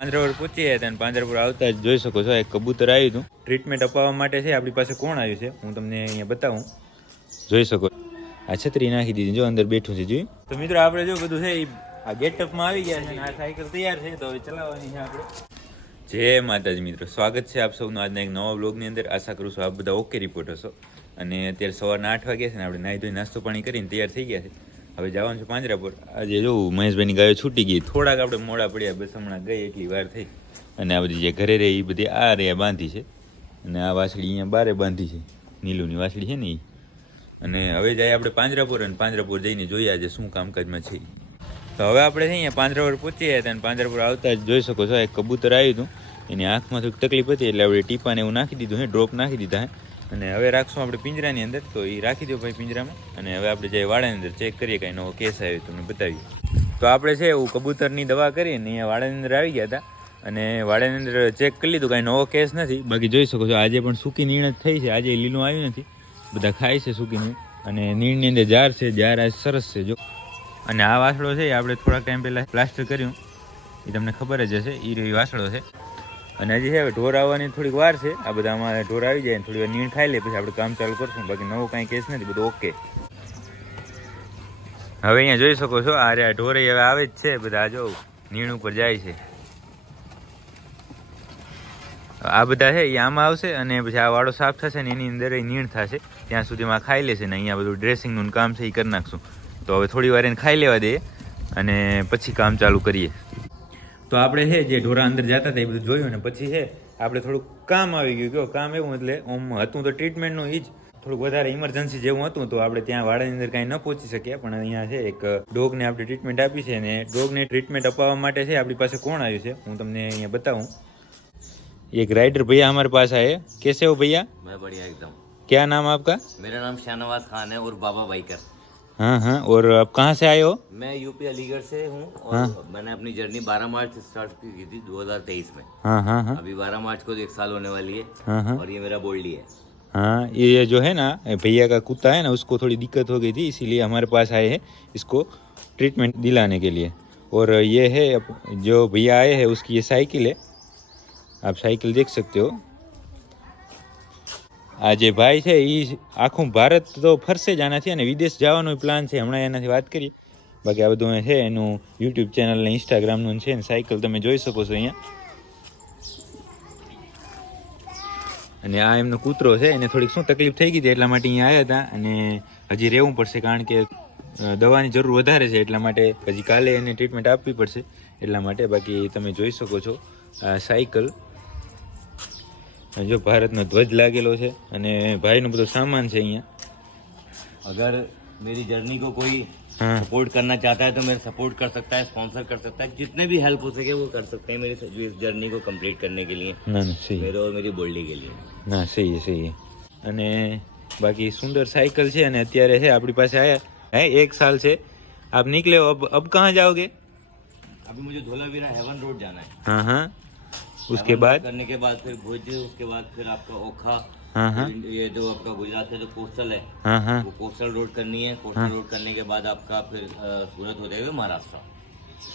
પાંજરાપુર હતા અને પાંજરાપુર આવતા જ જોઈ શકો છો. એક કબૂતર આવ્યું હતું. ટ્રીટમેન્ટ અપાવવા માટે છે. આપણી પાસે કોણ આવ્યું છે? હું તમને અહીંયા બતાવું. જોઈ શકો આ છત્રી નાખી દીધી. જો અંદર બેઠું છે જોઈ તો મિત્રો, આપણે જો બધું છે આ ગેટઅપમાં આવી ગયા છે આ સાયકલ તૈયાર છે. તો હવે ચલાવવાની છે આપણે. જય માતાજી મિત્રો. સ્વાગત છે આપ સૌનું આજના એક નવા બ્લોગની અંદર. આશા કરું છું આપ બધા ઓકે રિપોર્ટ હશો. અને અત્યારે સવારના આઠ વાગ્યા છે ને આપણે નાહી ધોઈ નાસ્તો પાણી કરીને તૈયાર થઈ ગયા છે. હવે જવાનું છે પાંજરાપુર. આજે જોવું મહેશભાઈની ગાયો છૂટી ગઈ, થોડાક આપણે મોડા પડ્યા, બસ હમણાં ગઈ એટલી વાર થઈ. અને આ બધી જે ઘરે રહે એ બધી આ રે બાંધી છે. અને આ વાસળી અહીંયા બારે બાંધી છે. નીલુની વાસળી છે ને એ અને હવે જાય આપણે પાંજરાપુર અને પાંજરાપુર જઈને જોઈએ આજે શું કામકાજમાં છે તો હવે આપણે અહીંયા પાંજરાપુર પહોંચી ગયા હતા અને પાંજરાપુર આવતા જ જોઈ શકો છો એક કબૂતર આવ્યું હતું. એની આંખમાં થોડીક તકલીફ હતી એટલે આપણે ટીપાને એવું નાખી દીધું હે ડ્રોપ નાખી દીધા હે અને હવે રાખશું આપણે પિંજરાની અંદર, તો એ રાખી દો ભાઈ પિંજરામાં. અને હવે આપણે જઈએ વાડાની અંદર ચેક કરીએ, કાંઈ નવો કેસ આવ્યો તમને બતાવીએ. તો આપણે છે એવું કબૂતરની દવા કરીએ ને અહીંયા વાડાની અંદર આવી ગયા હતા. અને વાડાની અંદર ચેક કરી લીધું, કાંઈ નવો કેસ નથી. બાકી જોઈ શકો છો, આજે પણ સૂકી નીણ જ થઈ છે. આજે લીલું આવ્યું નથી. બધા ખાય છે સૂકી નીણ. અને નીણની અંદર જાર છે, જાર આજ સરસ છે, જો. અને આ વાસળો છે એ આપણે થોડાક ટાઈમ પહેલાં પ્લાસ્ટર કર્યું. એ તમને ખબર જ હશે એ વાસળો છે. અને હજી હવે ઢોર આવવાની થોડીક વાર છે. આ બધા અમારે ઢોર આવી જાય થોડી વાર નીણ ખાઈ લે, પછી આપણે કામ ચાલુ કરશું. બાકી નવો કાંઈ કેસ નથી, બધું ઓકે હવે અહીંયા જોઈ શકો છો, આ રહ્યા ઢોરે હવે આવે જ છે, બધા જો, નીણ ઉપર જાય છે. આ બધા છે, એ આમાં આવશે અને પછી આ વાળો સાફ થશે ને એની અંદર નીણ થશે. ત્યાં સુધીમાં ખાઈ લેશે ને અહીંયા બધું ડ્રેસિંગનું કામ છે, એ કરી નાખશું. તો હવે થોડી વાર એને ખાઈ લેવા દઈએ અને પછી કામ ચાલુ કરીએ. તો આપણે છે જે ઢોરા અંદર જતા હતા એ બધું જોયું ને પછી છે આપણે થોડુંક કામ આવી ગયું કયો કામ એવું એટલે ઓમ હતું તો ટ્રીટમેન્ટનું એ જ થોડુંક વધારે ઇમરજન્સી જેવું હતું તો આપણે ત્યાં વાડાની અંદર કાંઈ ન પહોંચી શક્યા પણ અહીંયા છે એક ડોગને આપણે ટ્રીટમેન્ટ આપી છે અને ડોગને ટ્રીટમેન્ટ અપાવવા માટે છે આપણી પાસે કોણ આવ્યું છે હું તમને અહીંયા બતાવું एक राइडर भैया हमारे पास आए कैसे हो भैया मैं बढ़िया एकदम क्या नाम आपका मेरा नाम शाहनवाज खान है और बाबा बाइकर हाँ हाँ और आप कहाँ से आए हो? मैं यूपी अलीगढ़ से हूँ और हाँ? मैंने अपनी जर्नी 12 मार्च स्टार्ट की थी 2023 में। हाँ हाँ हाँ। अभी 12 मार्च को तो एक साल होने वाली है हाँ हाँ। और ये मेरा बोल्डी है। हाँ ये जो है ना भैया का कुत्ता है ना उसको थोड़ी दिक्कत हो गई थी इसीलिए हमारे पास आए हैं इसको ट्रीटमेंट दिलाने के लिए। और ये है जो भैया आए हैं उसकी ये साइकिल है। आप साइकिल देख सकते हो। આ જે ભાઈ છે એ આખું ભારત તો ફરશે જ આનાથી અને વિદેશ જવાનો પ્લાન છે, હમણાં એનાથી વાત કરીએ. બાકી આ બધું છે, એનું યુટ્યુબ ચેનલ ને ઇન્સ્ટાગ્રામનું છે ને સાયકલ તમે જોઈ શકો છો અહીંયા. અને આ એમનો કૂતરો છે, એને થોડીક શું તકલીફ થઈ ગઈ હતી એટલા માટે અહીંયા આવ્યા હતા અને હજી રહેવું પડશે કારણ કે દવાની જરૂર વધારે છે એટલા માટે હજી કાલે એને ટ્રીટમેન્ટ આપવી પડશે એટલા માટે. બાકી તમે જોઈ શકો છો સાયકલ જો ભારતનો ધ્વજ લાગેલો છે અને ભાઈનો બધો સામાન છે અહીંયા अगर मेरी जर्नी को कोई हाँ सपोर्ट करना चाहता है तो मेरे सपोर्ट कर सकता है स्पॉन्सर कर सकता है जितने भी हेल्प हो सके वो कर सकते हैं मेरी जो इस जर्नी को कंप्लीट करने के लिए ના ના સહી मेरे और मेरी बोल्डी के लिए ના સહી है, સહી है. અને બાકી સુંદર સાયકલ છે અને અત્યારે છે આપણી પાસે આયા હે એક સાલ છે આપ निकले हो अब अब कहाँ जाओगे अभी मुझे धोलावीरा हेवन रोड जाना है हाँ हाँ उसके बाद? करने के बाद फिर भुज उसके बाद फिर आपका ओखा हाँ हाँ। ये जो आपका गुजरात है जो कोस्टल है हाँ हाँ। वो कोस्टल रोड करनी है। कोस्टल रोड करने के बाद आपका फिर सूरत होते हुए महाराष्ट्र।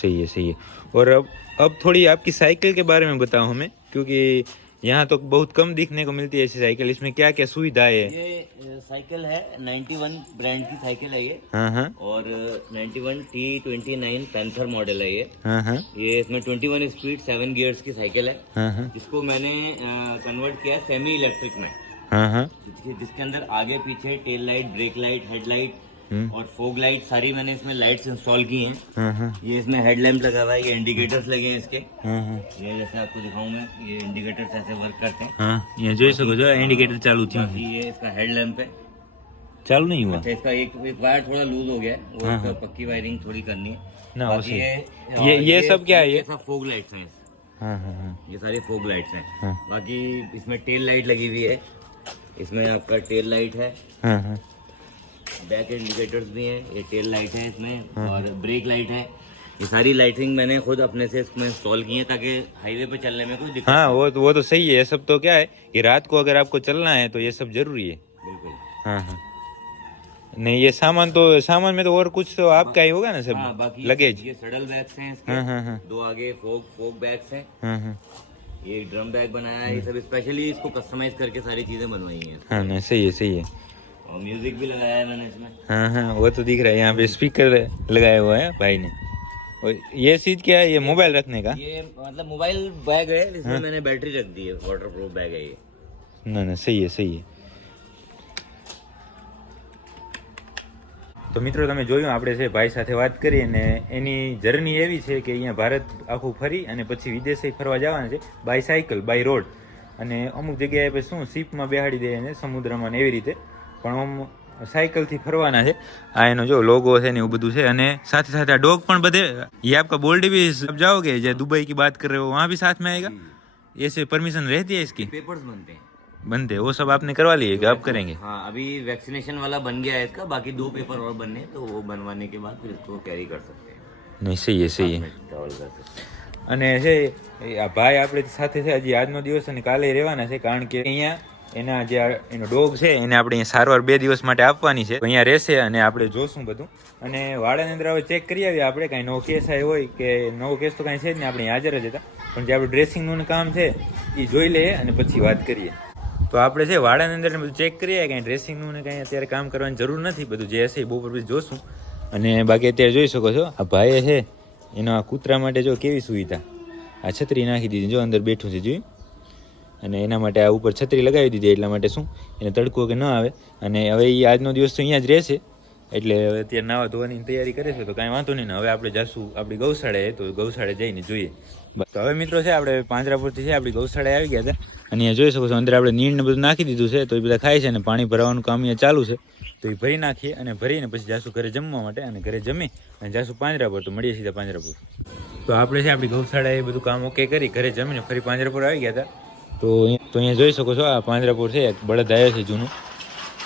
सही है सही है। और अब अब थोड़ी आपकी साइकिल के बारे में बताओ हमें क्योंकि यहाँ तो बहुत कम दिखने को मिलती है ऐसी साइकिल। इसमें क्या क्या सुविधाएँ है? ये साइकिल है 91 ब्रांड की साइकिल है ये। हाँ हाँ। और ninety one T twenty nine panther model है ये। हाँ हाँ। ये इसमें 21 स्पीड सेवन गियर्स की साइकिल है। हाँ हाँ। जिसको मैंने कन्वर्ट किया सेमी इलेक्ट्रिक में। हाँ हाँ। जिसके अंदर आगे पीछे tail light brake light headlight हम्म। और फोग लाइट सारी मैंने इसमें लाइट्स इंस्टॉल की हैं। हाँ, हाँ। ये इसमें हेडलैम्प लगा हुआ है ये इंडिकेटर्स लगे हैं इसके। हाँ, ये जैसे आपको दिखाऊँ मैं ये इंडिकेटर्स ऐसे वर्क करते हैं। ये जो सको जो इंडिकेटर चालू थी। ये इसका हेडलैम्प है। चालू नहीं हुआ? अच्छा इसका एक एक वायर थोड़ा लूज हो गया वो हाँ। पक्की वायरिंग थोड़ी करनी है। ना ये ये ये सब क्या है? ये सब फोग लाइट्स हैं ये सारे फोग लाइट्स हैं। बाकी इसमें टेल लाइट लगी हुई है। इसमें आपका टेल लाइट है। बैक इंडिकेटर्स भी हैं ये टेल लाइट है इसमें और ब्रेक लाइट है। ये सारी लाइटिंग मैंने खुद अपने से इसमें इंस्टॉल की है ताकि हाईवे पे चलने में कोई दिक्कत हाँ वो तो वो तो सही है ये सब तो क्या है कि रात को अगर आपको चलना है तो ये सब ज़रूरी है। बिल्कुल। हाँ हाँ। नहीं ये सामान तो सामान में तो और कुछ तो आपका ही होगा ना सब हाँ बाकी लगेज ये सडल बैग्स हैं इसके। हाँ हाँ हाँ। दो आगे फोक फोक बैग्स हैं। हाँ हाँ। ये ड्रम बैग बनाया है ये सब स्पेशली इसको कस्टमाइज करके सारी चीज़ें बनवाई हैं। हाँ ना सही है सही है। और म्यूजिक भी लगाया है मैंने इसमें हाँ हाँ वो तो दिख रहा है यहाँ पे स्पीकर लगाया हुआ है भाई ने और ये चीज क्या है ये मोबाइल रखने का ये मतलब मोबाइल बैग है इसमें मैंने बैटरी रख दी है वाटर प्रूफ बैग है ये ના ના સહી છે સહી છે તો મિત્રો તમે જોયું આપણે છે ભાઈ સાથે વાત કરી અને એની જર્ની એવી છે કે અહીંયા ભારત આખું ફરી અને પછી વિદેશે ફરવા જવાના છે બાય સાયકલ બાય રોડ અને અમુક જગ્યાએ પછી શું શીપમાં બેહાડી દે અને સમુદ્રમાં ને એવી રીતે પણ આમ સાયકલથી ફરવાના છે આ એનો જો લોગો છે ને એવું બધું છે અને સાથે સાથે આ ડોગ પણ બધે ये आपका बोल्ड भी आप जाओगे जैसे दुबई की बात कर रहे हो वहाँ भी साथ में आएगा ऐसे परमिशन रहती है इसकी पेपर्स बनते हैं बनते हैं वो सब आपने करवा लिए कि आप करेंगे हाँ अभी वैक्सीनेशन वाला बन गया है इसका बाकी दो पेपर और बनने हैं, तो वो बनवाने के बाद फिर इसको कैरी कर सकते हैं નહીં સહી છે સહી છે ट्रैवल कर सकते हैं અને છે એ આ ભાઈ આપણે સાથે છે હજી આજનો દિવસ અને કાલે રહેવાના છે કારણ કે અહીંયા એના જે એનો ડોગ છે, એને આપણે સારવાર બે દિવસ માટે આપવાની છે. અહીંયા રહેશે અને આપણે જોશું બધું. અને વાળાની અંદર હવે ચેક કરી આવીએ આપણે, કાંઈ નવો કેસ આવ્યો હોય કે નવો કેસ તો કાંઈ છે જ નહીં, આપણે હાજર જ હતા. પણ જે આપણું ડ્રેસિંગનું કામ છે એ જોઈ લઈએ અને પછી વાત કરીએ. તો આપણે છે વાળાની અંદર બધું ચેક કરીએ કાંઈ ડ્રેસિંગનું ને કાંઈ અત્યારે કામ કરવાની જરૂર નથી. બધું જે હશે એ બપોર પછી જોશું. અને બાકી અત્યારે જોઈ શકો છો, આ ભાઈએ છે, એના કૂતરા માટે જો કેવી સુવિધા. આ છત્રી નાખી દીધી, જો અંદર બેઠું છે, જોયું? અને એના માટે આ ઉપર છત્રી લગાવી દીધી એટલા માટે શું? એને તડકો કે ન આવે. અને હવે એ આજનો દિવસ તો અહીંયા જ રહેશે એટલે હવે અત્યારે નાવા ધોવાની તૈયારી કરે છે તો કાંઈ વાંધો નહીં ને હવે આપણે જશું આપણી ગૌશાળાએ તો ગૌશાળાએ જઈને જોઈએ. તો હવે મિત્રો છે આપણે પાંજરાપુરથી છે આપણી ગૌશાળાએ આવી ગયા હતા. અને અહીંયા જોઈ શકો છો અંદર આપણે નીણ બધું નાખી દીધું છે તો એ બધા ખાય છે અને પાણી ભરવાનું કામ અહીંયા ચાલુ છે. તો એ ભરી નાખીએ અને ભરીને પછી જાશું ઘરે જમવા માટે અને ઘરે જમી અને જાશું પાંજરાપુર. તો મળીએ સીધા પાંજરાપુર. તો આપણે છે આપણી ગૌશાળાએ બધું કામ ઓકે કરી, ઘરે જમીને ફરી પાંજરાપુર આવી ગયા હતા. તો તો અહીંયા જોઈ શકો છો, આ પાંજરાપુર છે, એક બળદ આવ્યો છે જૂનું.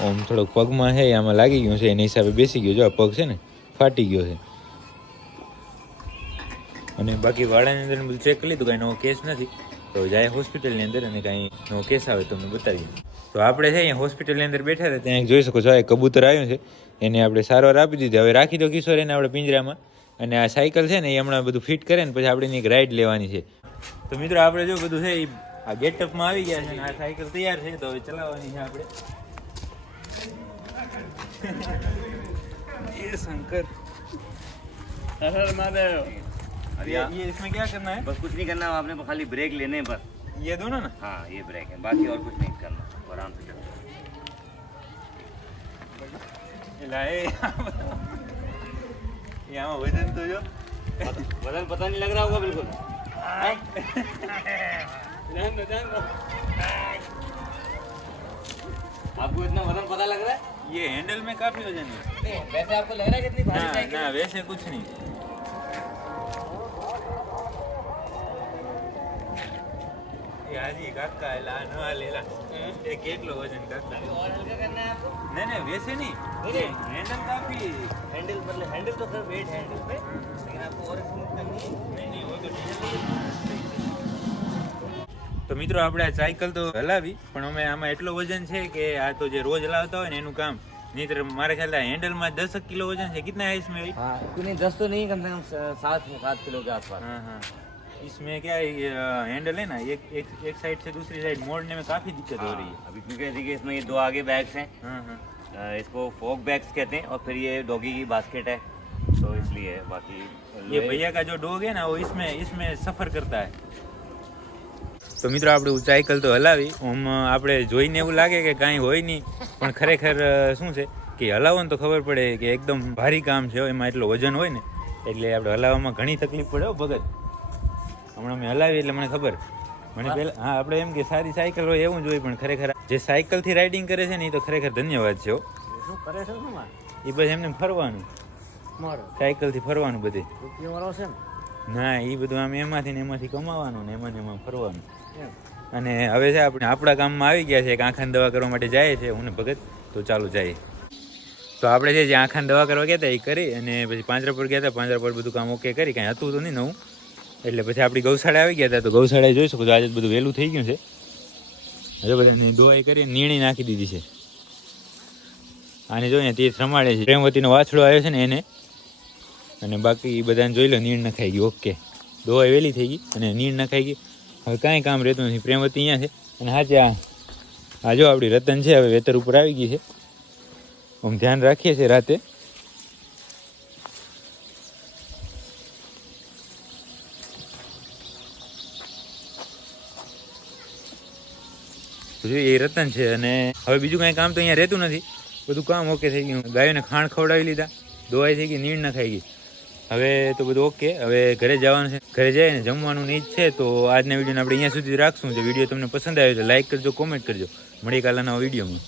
આમ થોડોક પગમાં છે, આમાં લાગી ગયું છે, એના હિસાબે બેસી ગયો જો આ પગ છે ને, ફાટી ગયો છે. અને બાકી વાળાની અંદર બધું ચેક કરી લીધું, કાંઈ નવો કેસ નથી. તો જાય હોસ્પિટલની અંદર અને કાંઈ નવો કેસ આવે તો અમને બતાવીએ. તો આપણે છે, અહીંયા હોસ્પિટલની અંદર બેઠા હતા, ત્યાં એક જોઈ શકો છો, આ કબૂતર આવ્યું છે. એને આપણે સારવાર આપી દીધી. હવે રાખી દો કિશોર એને આપણે પિંજરામાં. અને આ સાયકલ છે ને, એ હમણાં બધું ફિટ કરે ને, પછી આપણે એની એક રાઈડ લેવાની છે. તો મિત્રો, આપણે જો બધું છે એ આ ગેટઅપમાં આવી ગયા છે અને આ સાયકલ તૈયાર છે તો હવે ચલાવવાની છે આપણે ये शंकर ये ये इसमें क्या करना है बस कुछ नहीं करना आपने खाली ब्रेक लेने हैं बस ये दोनों ना हाँ ये ब्रेक है बाकी और कुछ नहीं करना आराम से चलना ये लाए ये आमा वजन तो जो वजन पता नहीं लग रहा होगा बिल्कुल आपको इतना वजन पता लग रहा है ये हैंडल में काफी वजन है वैसे आपको लग रहा है कितनी भारी ना साइकिल ना वैसे कुछ नहीं ये हाजी काका ला न लेला ये કેટલો વજન કાકા और हल्का करना है आपको नहीं नहीं वैसे नहीं नहीं। हैंडल काफी हैंडल मतलब हैंडल तो कर वेट हैंडल पे लेकिन आपको और स्मूथ करनी है નહીં નહીં હોય તો તો મિત્રો આપણે આ સાયકલ તો હલાવી પણ અમે આમાં એટલો વજન છે કે આ તો જે રોજ હલાવતા હોય ને એનું કામ નહીતર મારે ખ્યાલ હેન્ડલમાં દસ કિલો वजन है कितना है इसमें भाई हाँ नहीं दस तो नहीं कम से कम सात सात किलो के आसपास हाँ हाँ इसमें क्या है ये हैंडल है ना एक एक एक साइड से दूसरी साइड मोड़ने में काफी दिक्कत हो रही है अभी क्योंकि देखिए इसमें ये दो आगे बैग्स हैं हाँ हाँ अ, इसको फोक बैग्स कहते हैं और फिर ये डॉगी की बास्केट है तो इसलिए बाकी ये भैया का जो डॉग है ना वो इसमें इसमें सफर करता है તો મિત્રો આપણે સાયકલ તો હલાવી. આમ આપણે જોઈને એવું લાગે કે કાંઈ હોય નહીં. પણ ખરેખર શું છે કે હલાવો ને તો ખબર પડે કે એકદમ ભારી કામ છે એમાં એટલું વજન હોય ને એટલે આપણે હલાવવામાં ઘણી તકલીફ પડે હો ભગત. હમણાં મેં હલાવી એટલે મને ખબર. મને પહેલાં હા આપણે એમ કે સારી સાયકલ હોય એવું જ હોય પણ ખરેખર જે સાયકલથી રાઇડિંગ કરે છે ને એ તો ખરેખર ધન્યવાદ છે શું કરે છે શું એ બસ એમને ફરવાનું. મારો. સાયકલથી ફરવાનું બધે. છે ના એ બધું આમ એમાંથી ને એમાંથી કમાવાનું ને એમાં ને એમાં ફરવાનું. અને હવે છે આપણે આપણા કામમાં આવી ગયા છે, એક આંખાની દવા કરવા માટે જાય છે, હું ભગત, તો ચાલુ જાય તો આપણે છે જે આંખાની દવા કરવા ગયા હતા એ કરી અને પછી પાંજરાપુર ગયા હતા પાંજરાપુર બધું કામ ઓકે કરી, કાંઈ હતું તો નહીં નવું. એટલે પછી આપણી ગૌશાળા આવી ગયા હતા, તો ગૌશાળાએ જોઈ શકો છો આજે બધું વહેલું થઈ ગયું છે. હવે બધાની દવાઈ કરી નીણી નાખી દીધી છે. આને જોઈને તે રમાડે છે. પ્રેમવતીનો વાછડો આવ્યો છે ને એને. અને બાકી બધાને જોઈ લો, નીણ નખાઈ ગઈ ઓકે. દોવાઈ વહેલી થઈ ગઈ અને નીણ નખાઈ ગઈ. હવે કાંઈ કામ રહેતું નથી. પ્રેમવતી અહીંયા છે. અને હાચે આ આ જો આપણી રતન છે, હવે વેતર ઉપર આવી ગઈ છે. આમ ધ્યાન રાખીએ છીએ રાતે. જો એ રતન છે અને હવે બીજું કાંઈ કામ તો અહીંયા રહેતું નથી. બધું કામ ઓકે થઈ ગયું. ગાયોને ખાણ ખવડાવી લીધા. દોવાઈ થઈ ગઈ, નીણ ના ખાઈ ગઈ. હવે તો બધું ઓકે હવે ઘરે જવાનું છે. ઘરે જઈને જમવાનું નહીં છે, તો આજના વિડીયોને આપણે અહીંયા સુધી રાખશું. જો વીડિયો તમને પસંદ આવ્યો તો લાઈક કરજો કોમેન્ટ કરજો. મળી કાલના વિડીયોમાં.